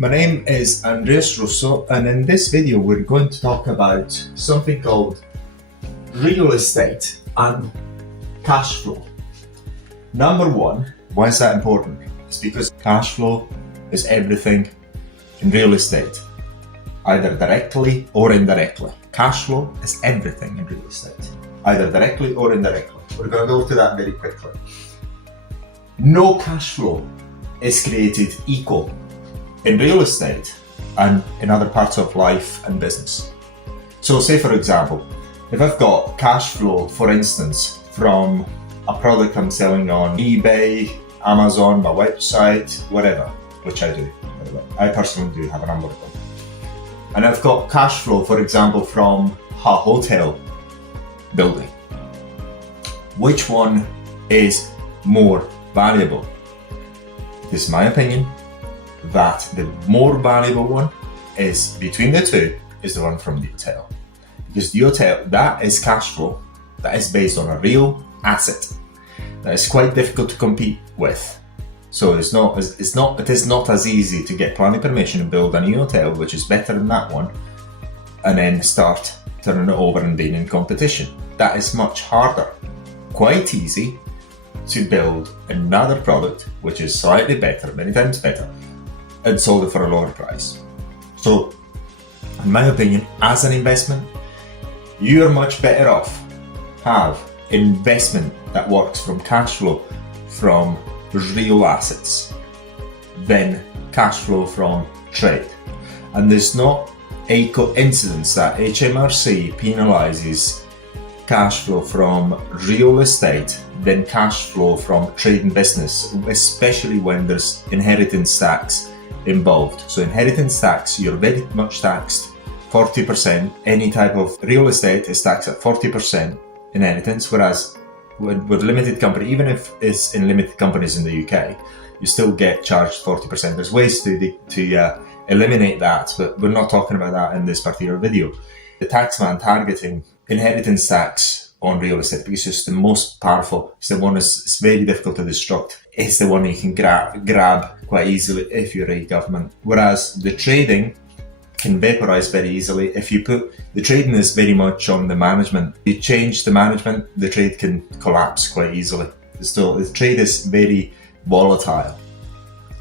My name is Andreas Russo, and in this video we're going to talk about something called real estate and cash flow. Number one, why is that important? It's because cash flow is everything in real estate, either directly or indirectly. Cash flow is everything in real estate, either directly or indirectly. We're going to go to that very quickly. No cash flow is created equal in real estate and in other parts of life and business. So say for example, if I've got cash flow, for instance, from a product I'm selling on eBay, Amazon, my website, whatever, which I do, I personally do have a number of them. And I've got cash flow, for example, from a hotel building. Which one is more valuable? This is my opinion, that the more valuable one is between the two is the one from the hotel. Because the hotel, that is cash flow, that is based on a real asset that is quite difficult to compete with. So it is not as easy to get planning permission and build a new hotel which is better than that one and then start turning it over and being in competition. That is much harder. Quite easy to build another product which is slightly better, many times better, and sold it for a lower price. So, in my opinion, as an investment, you're much better off have investment that works from cash flow from real assets than cash flow from trade. And there's not a coincidence that HMRC penalizes cash flow from real estate than cash flow from trading business, especially when there's inheritance tax involved. So inheritance tax, you're very much taxed 40%. Any type of real estate is taxed at 40% inheritance, whereas with limited company, even if it's in limited companies in the UK, you still get charged 40%. There's ways to eliminate that, but we're not talking about that in this particular video. The taxman targeting inheritance tax on real estate because it's the most powerful, it's the one that's very difficult to destruct. It's the one you can grab quite easily if you're a government. Whereas the trading can vaporize very easily. If you put, the trading is very much on the management. You change the management, the trade can collapse quite easily. So the trade is very volatile.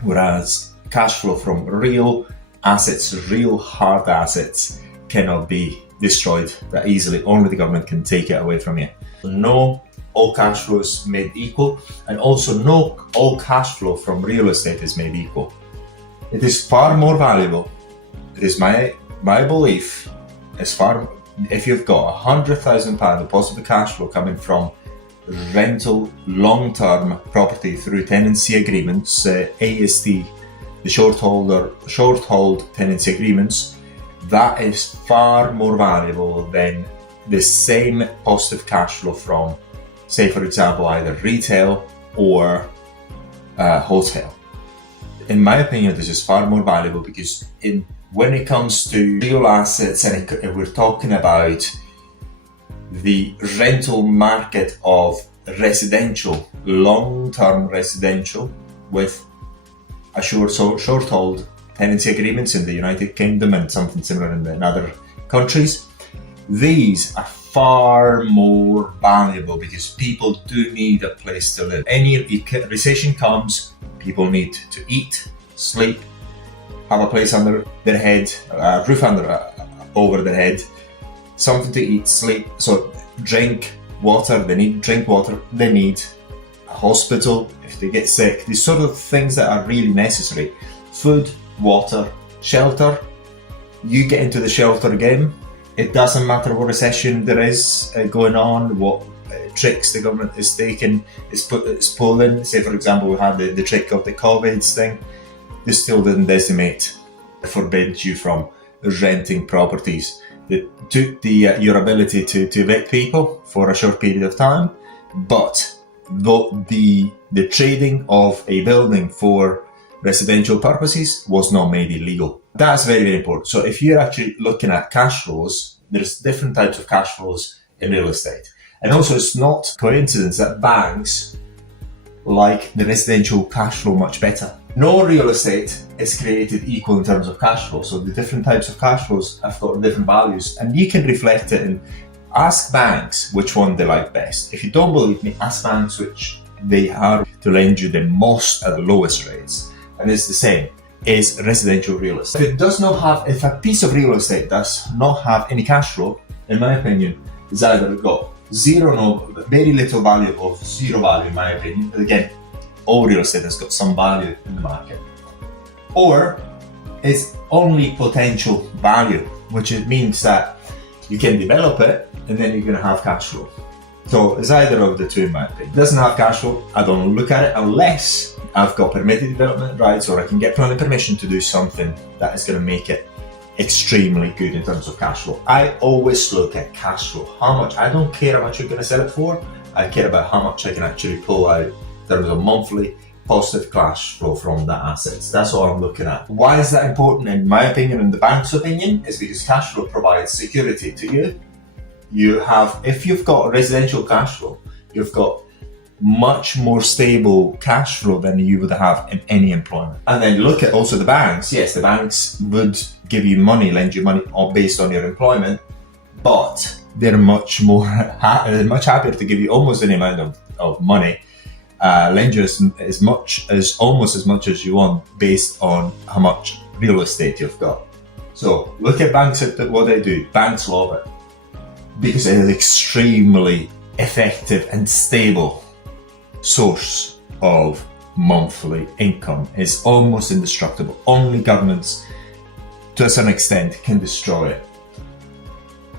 Whereas cash flow from real assets, real hard assets, cannot be destroyed that easily. Only the government can take it away from you. No, all cash flow is made equal, and also no, all cash flow from real estate is made equal. It is far more valuable. It is my belief, if you've got £100,000 of positive cash flow coming from rental long-term property through tenancy agreements, AST, the short hold tenancy agreements, that is far more valuable than the same positive cash flow from, say for example, either retail or hotel. In my opinion, this is far more valuable because when it comes to real assets, and we're talking about the rental market of residential, long-term residential with a short hold tenancy agreements in the United Kingdom and something similar in other countries, these are far more valuable because people do need a place to live. Any recession comes, people need to eat, sleep, have a place under their head, a roof over their head, something to eat, sleep, so drink water, they need drink water, they need a hospital if they get sick, these sort of things that are really necessary. Food, water, shelter. You get into the shelter game, it doesn't matter what recession there is going on, what tricks the government is taking, is pulling. Say for example, we had the trick of the COVID thing. This still didn't decimate, forbid you from renting properties. It took your ability to evict people for a short period of time, but the trading of a building for residential purposes was not made illegal. That's very, very important. So if you're actually looking at cash flows, there's different types of cash flows in real estate. And also it's not coincidence that banks like the residential cash flow much better No real estate is created equal in terms of cash flow. So the different types of cash flows have got different values, and you can reflect it and ask banks which one they like best. If you don't believe me, ask banks which they are to lend you the most at the lowest rates. And it's the same is residential real estate. If a piece of real estate does not have any cash flow, in my opinion, it's either got very little value or zero value in my opinion. But again, all real estate has got some value in the market. Or it's only potential value, which it means that you can develop it and then you're going to have cash flow. So it's either of the two in my opinion. It doesn't have cash flow, I don't look at it unless I've got permitted development rights or I can get planning permission to do something that is going to make it extremely good in terms of cash flow. I always look at cash flow. I don't care how much you're going to sell it for. I care about how much I can actually pull out in terms of monthly positive cash flow from the assets. That's what I'm looking at. Why is that important in my opinion and the bank's opinion? Is because cash flow provides security to you. If you've got residential cash flow, you've got much more stable cash flow than you would have in any employment. And then look at also the banks. Yes, the banks would give you money, lend you money based on your employment, but they're much happier to give you almost any amount of money, lend you almost as much as you want based on how much real estate you've got. So look at banks at what they do. Banks love it because it is extremely effective and stable source of monthly income. Is almost indestructible. Only governments to a certain extent can destroy it.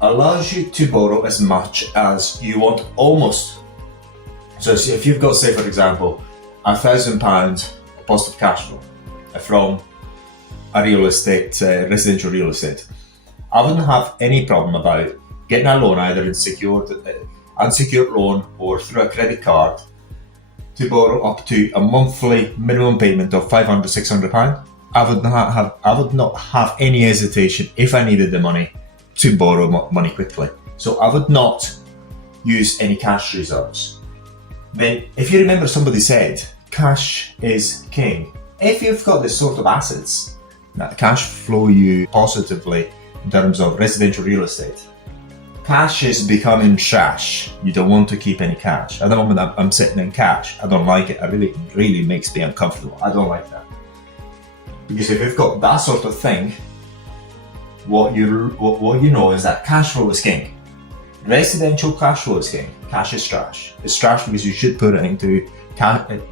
Allows you to borrow as much as you want almost. So if you've got, say for example, £1,000 positive cash flow from a real estate, residential real estate, I wouldn't have any problem about getting a loan, either unsecured loan or through a credit card, to borrow up to a monthly minimum payment of £500, £600. I would not have any hesitation if I needed the money to borrow money quickly. So I would not use any cash reserves. Then, if you remember, somebody said cash is king. If you've got this sort of assets that cash flow you positively in terms of residential real estate, cash is becoming trash. You don't want to keep any cash. At the moment I'm sitting in cash. I don't like it. It really makes me uncomfortable. I don't like that. Because if you've got that sort of thing, what you know is that cash flow is king. Residential cash flow is king. Cash is trash. It's trash because you should put it into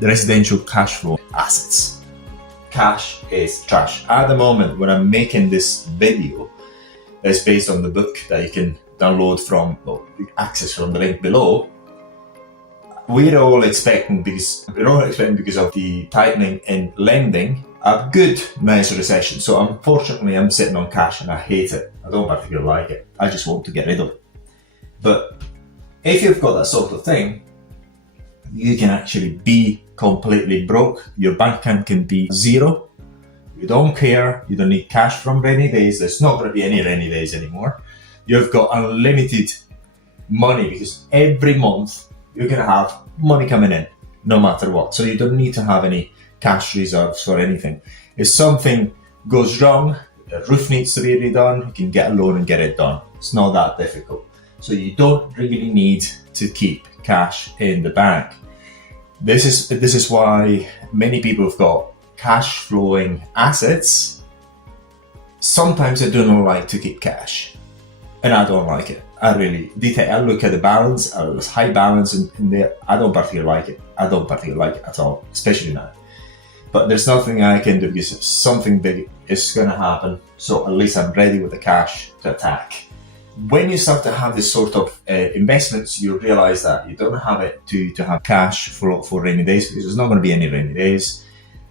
residential cash flow assets. Cash is trash. At the moment when I'm making this video, it's based on the book that you can download from, or access from the link below. We're all expecting because of the tightening in lending, a good, nice recession. So unfortunately, I'm sitting on cash and I hate it. I don't particularly like it. I just want to get rid of it. But if you've got that sort of thing, you can actually be completely broke. Your bank account can be zero. You don't care. You don't need cash from rainy days. There's not going to be any rainy days anymore. You've got unlimited money because every month you're going to have money coming in no matter what. So you don't need to have any cash reserves for anything. If something goes wrong, the roof needs to be redone, you can get a loan and get it done. It's not that difficult. So you don't really need to keep cash in the bank. This is why many people have got cash flowing assets. Sometimes they do not like to keep cash. And I don't like it. I look at the balance, there's high balance in there. I don't particularly like it. I don't particularly like it at all, especially now. But there's nothing I can do because something big is going to happen. So at least I'm ready with the cash to attack. When you start to have this sort of investments, you realize that you don't have it to have cash for rainy days because there's not going to be any rainy days.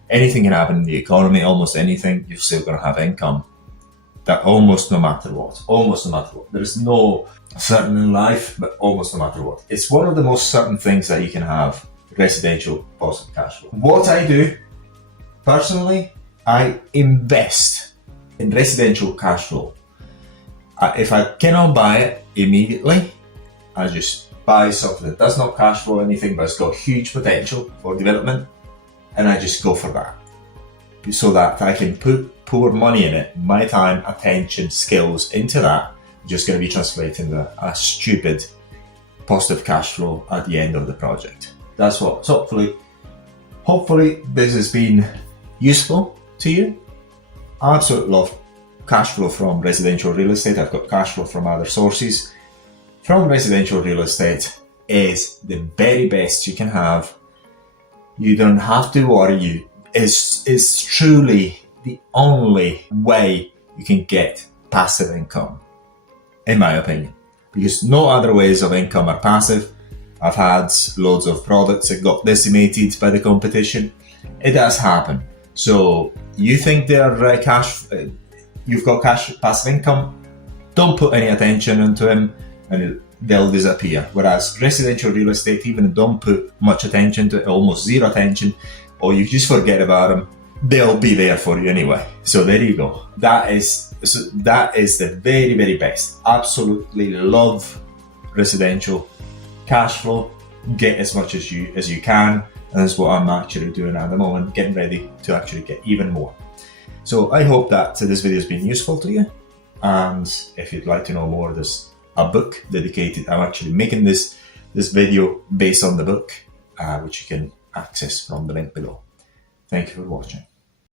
Anything can happen in the economy, almost anything, you're still going to have income. That almost no matter what. There is no certain in life, but almost no matter what. It's one of the most certain things that you can have, residential positive cash flow. What I do, personally, I invest in residential cash flow. If I cannot buy it immediately, I just buy something that does not cash flow anything, but it's got huge potential for development, and I just go for that. so that I can pour money in it, my time, attention, skills into that, just going to be translating a stupid positive cash flow at the end of the project. That's what. So hopefully this has been useful to you. I absolutely love cash flow from residential real estate. I've got cash flow from other sources. From residential real estate is the very best you can have. You don't have to worry. It's truly the only way you can get passive income, in my opinion, because no other ways of income are passive. I've had loads of products that got decimated by the competition. It does happen. So you think they're you've got passive income, don't put any attention into them and they'll disappear. Whereas residential real estate, even don't put much attention to it, almost zero attention, or you just forget about them, they'll be there for you anyway. So there you go. That is the very, very best. Absolutely love residential cash flow. Get as much as you can, and that's what I'm actually doing at the moment, getting ready to actually get even more. So I hope that this video has been useful to you, and if you'd like to know more, there's a book dedicated. I'm actually making this video based on the book, which you can access from the link below. Thank you for watching.